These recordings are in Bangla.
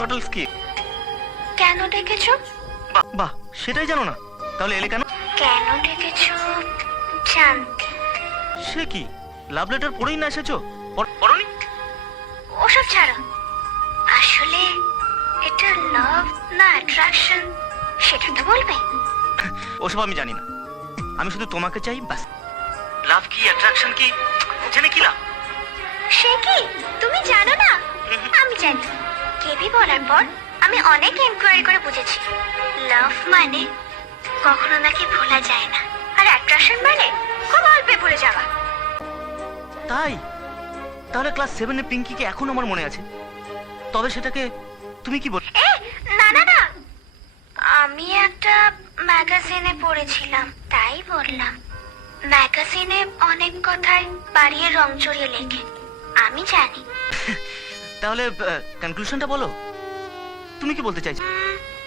বটলস কি? কেন ডেকেছো? বাহ, সেটাই জানো না? তাহলে এলে কেন? কেন ডেকেছো জানতে। সে কি, লাভ লেটার পড়েই না এসেছো? পড়নি? ওসব ছাড়ো, আসলে এটা লাভ না অ্যাট্রাকশন সেটা তো বলবে। ওসব আমি জানি না, আমি শুধু তোমাকে চাই বাস। লাভ কি অ্যাট্রাকশন কি জেনে কি লাভ? সে কি তুমি জানো না? আমি জানি। কেবি বলার পর আমি অনেক এনকোয়ারি করে বুঝেছি, লাভ মানে কখনো নাকি ভোলা যায় না, আর অ্যাট্রাকশন মানে খুব অল্পে ভুলে যাওয়া। তাই? তাহলে ক্লাস 7 এ পিঙ্কিকে এখন আমার মনে আছে, তবে সেটাকে তুমি কি বল? এ না না না, আমি একটা ম্যাগাজিনে পড়েছিলাম তাই বললাম। ম্যাগাজিনে অনেক কথাই বাড়িয়ে রং চড়িয়ে লেখে, আমি জানি। তাহলে কনক্লুশনটা বলো, তুমি কি বলতে চাইছো?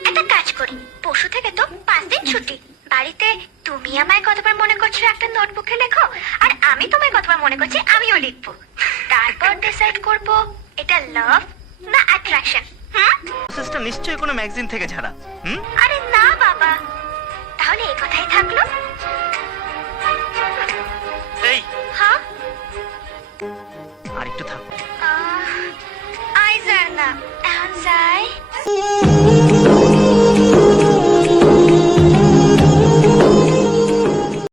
একটা কাজ করি, পরশু থেকে তো 5 দিন ছুটি। বাড়িতে তুমি আমায় কতবার মনে করছো একটা নোটবুকে লেখো, আর আমি তোমায় কতবার মনে করছি আমিও লিখবো। তারপর ডিসাইড করব এটা লাভ না অ্যাট্রাকশন। প্রসেসটা নিশ্চয়ই কোনো ম্যাগাজিন থেকে ছাড়া। আরে না বাবা, তাহলে এই কথাই থাকলো। এই হ্যাঁ, আর একটু থাক। আইজার না এখন যাই।